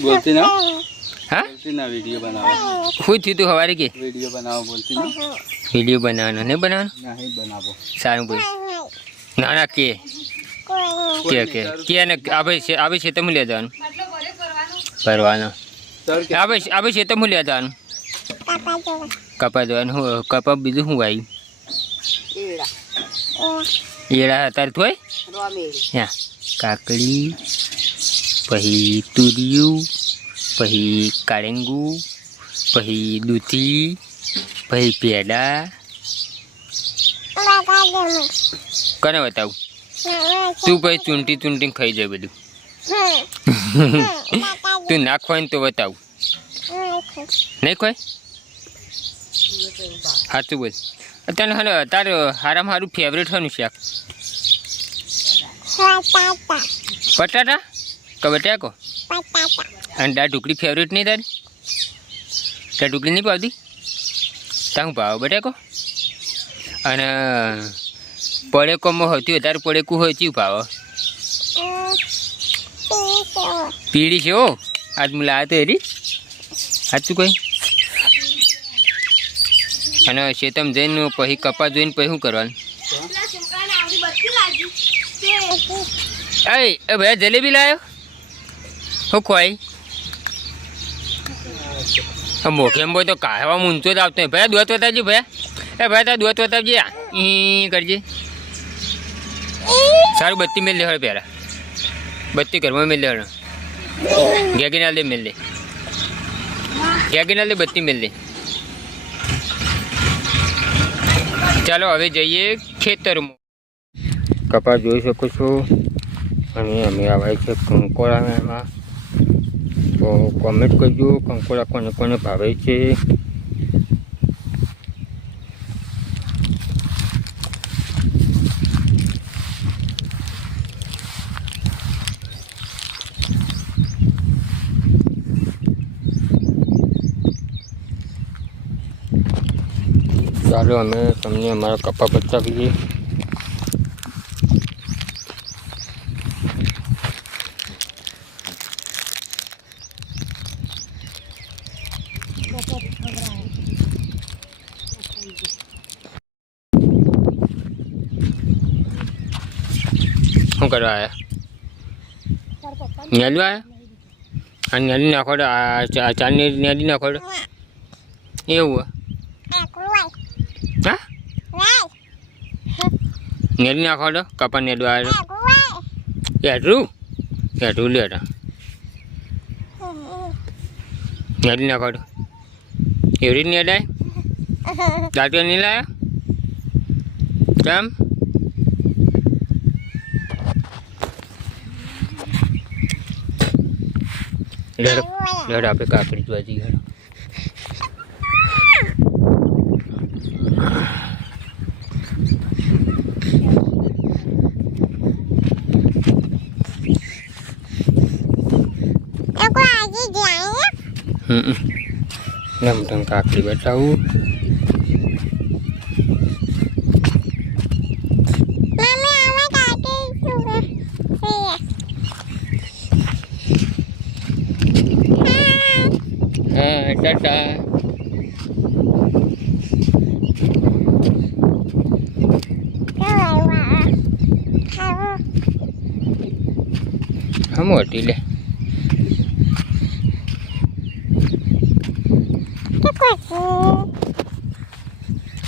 બોલતી ના? હા? બોલતી ના વિડિયો બનાવો હું થયું તું સવારે કે? વિડિયો બનાવો બોલતી ના? વીડિયો બનાવવાનો નહીં બનાવવાનો? નહીં બનાવો. સારું બોલ. ના ના કે. કે કે. કે ને આવે છે આવે છે તો લે જવાનું? ભરવાનો. સર કે આવે આવે છે તો લે જવાનું? કપા જવાનું. હું કપા બીજું શું આવ્યું એડા અત્યારે થોય? હા. કાકડી. પછી તુરિયું પછી કાળેંગુ પછી દૂધી પછી પેડા. કને બતાવું? તું પછી ચૂંટી ચૂંટી ખાઈ જાય બધું. તું ના ખોય ને તો બતાવું. નહીં ખોય? સાચું બોલ. તને હલો તારું હારામાં સારું ફેવરેટ હોનું શાક? બટાટા? કે બટાકો અને દાળ ઢુકડી ફેવરેટ નહીં તારી? દાળ ઢુકડી નહીં ભાવતી? તા હું ભાવ બટાકો? અને પડેકોમાં સૌથી વધારે પડેકું હોય ચીવ ભાવ? પીળી છે ઓ આજ હું લાવ્યો તો એરી સાચું કઈ અને શેતમ જઈને પછી કપા જોઈને પછી શું કરવાનું? એ ભાઈ જલેબી લાવ્યો શું કોઈ મોખેમ બોય તો કાઢવા ઊંચો જ આવતો ભૈયા દોત વતાવજે ભાઈ. એ ભાઈ તાર દોત વતાવજે. ઈ કરજે. સારું, બત્તી મેળ લે હવે પહેલાં. બત્તી ઘરમાં મેળ લે હવે. ગેગીના લે મેળ લે ગેગીના લે બત્તી મેળ લે ચાલો, હવે જઈએ ખેતરમાં. કપાસ જોઈ શકો છો. અને અમે આવે છે કંકોડા એમાં. તો કોમેન્ટ કરજો કંકોડા કોને કોને ભાવે છે. ચાલો અમે તમને અમારા કપા બતાવીએ શું કરવા આવ્યા? નેલું આવ્યા? આ નેલી નાખો ચાંદની નેલી નાખો એવું હે? હા? નેલી નાખો તો કપા નેડવા આવ્યો. એટલું એટલું લે તો નેલી નાખો તો એવી રીત નેલાય દાંતિયા નહીં લાયા? કેમ? લેડો આપણે કાકડી જોવા જઈએ તને કાકડી બતાવું. હા ટાટા હા મોટી લે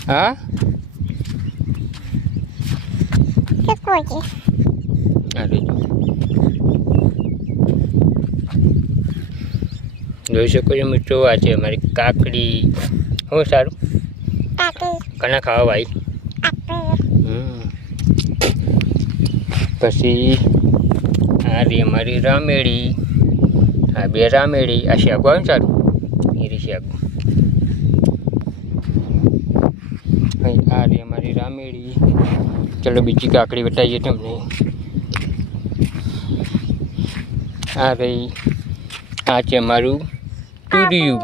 હા આ જોજો. જોઈ શકો છો મિત્રો આ છે અમારી કાકડી. હું સારું. કના ખાવા ભાઈ. પછી આ રી અમારી રામેડી. આ બે રામેડી. આ શાકું આવે ને સારું? એ રી શાકું આ રી અમારી રામેડી. ચલો બીજી કાકડી બતાવીએ તમને. આ રહી આ છે અમારું તુરિયું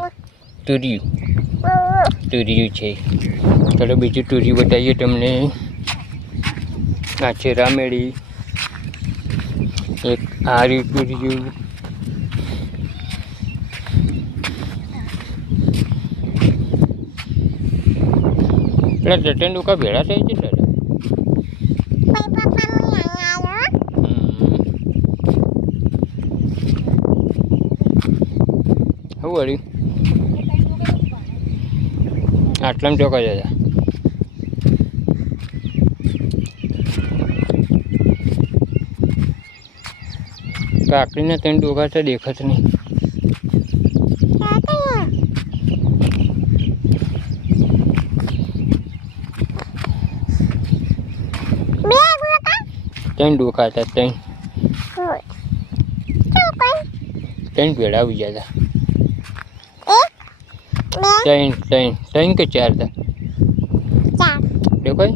ટુરિયું. તુરિયું છે. ચાલો બીજું તુરિયું બતાવીએ તમને. આ છે રામેડી. એક આર્યું ટુરિયું. પેલા જટેન્ડુકા ભેળા થાય છે શું વળ્યું આટલામાં ચોકા હતા કાકડીના ત્રણ ડોકા તો દેખત નહીં. ત્રણ ડોકા હતા ત્રણ. ત્રણ ભેળા આવી ગયા હતા. ત્રણ ત્રણ ત્રણ કે ચાર હતા દેખાય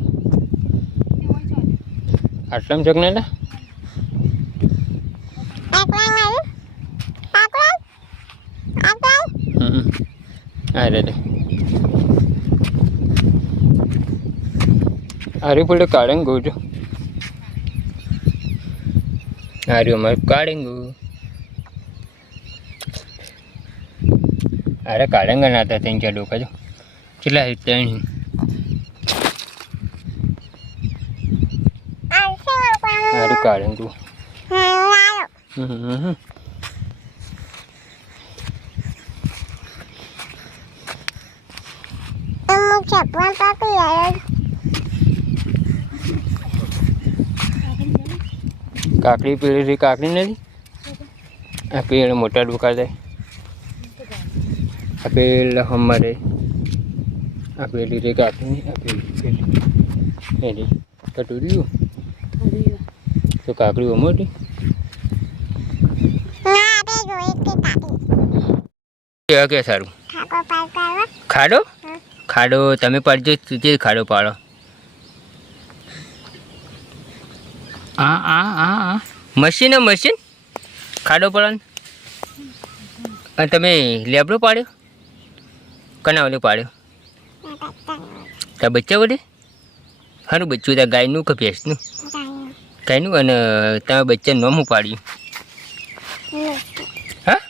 આટલામાં ચોક ના? હમ આ રે અરે પેલો કાળંગો જો. આર્યું અમારું કાળંગુ. અરે કાળંગા ના હતા ત્રણ ચાર ડોકા જો. કેટલા? ત્રણ. આરું કાળંગુ હમ હમ હમ. કાકડી પીળી કાકડી નથી? આ પેલ મોટા ડોકા થાય આ પેલ અમારે આ પેલી રે કાકડી આ પેલી પેલી એની કટોરીઓ. તો કાકડીઓ મોટી કે સારું? ખાડો? ખાડો, તમે પાડજો જે ખાડો પાડો. આ આ આ મશીન મશીન? ખાડો પડે અને તમે લેબડો પાડ્યો? કના ઓલે પાડ્યો? ત્યાં બચ્ચા વડે સારું બચ્ચું ત્યાં ગાયનું કે ભેંસનું? ગાયનું અને તમે બચ્ચાનું નામ હું પાડ્યું? હા?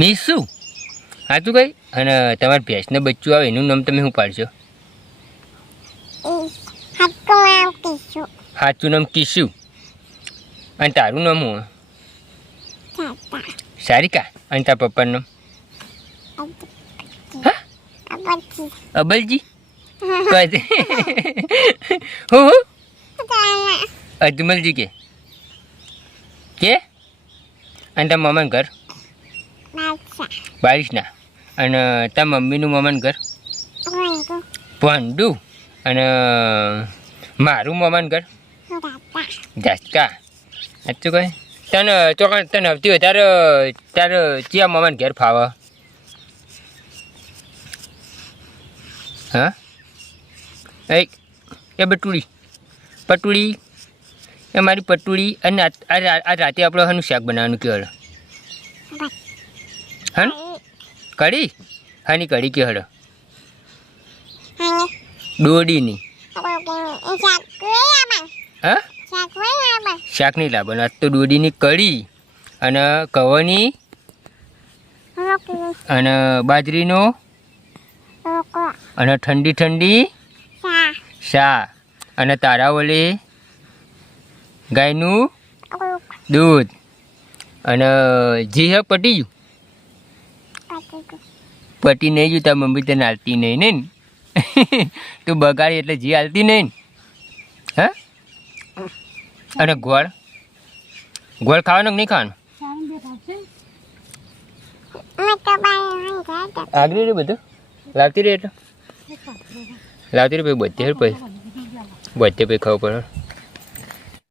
મીસુ? સાચું કઈ? અને તમારા ભેંસને બચ્ચું આવે એનું નામ તમે શું પાડશો? સાચું નામ કિશુ. અને તારું નામ હું? સારિકા. અને તારા પપ્પાનું નામ? અબલજી. હું અજમલજી કે? કે? અને તારા મામાનું ઘર? બારિશના. અને તારા મમ્મીનું મામાનું ઘર? પાંડુ અને મારું મામાનું ઘર? ઝાટકા સાચું કહે? તને ચોકણ તને આવતી હોય ત્યારે તારે ચિયા મામાને ઘેર ફાવે? હા? એ એ બટુડી. પટુડી એ મારી પટુડી અને આ આ આ રાતે આપણે હનું શાક બનાવવાનું કે હળ હા કઢી? હાની કઢી કે હળ દોડીની. હા? શાક નહીં લાવવાનું. આજ તો દોડીની કઢી અને કવની અને બાજરીનો અને ઠંડી ઠંડી? શા? અને તારાવલી ગાયનું? દૂધ. અને જી હે પટી ગયું? પટી નહીં ગયું તાર મમ્મી તને હાલતી નહીં નહીં તું બગાડી એટલે જી હાલતી નહીં હે હા? અને ગોળ? ગોળ ખાવાનું કે નહીં ખાવાનું? આગળ બધું? લાવતી રે એટલે? લાવતી રે પછી બધે પછી બધે પછી ખાવું પડે.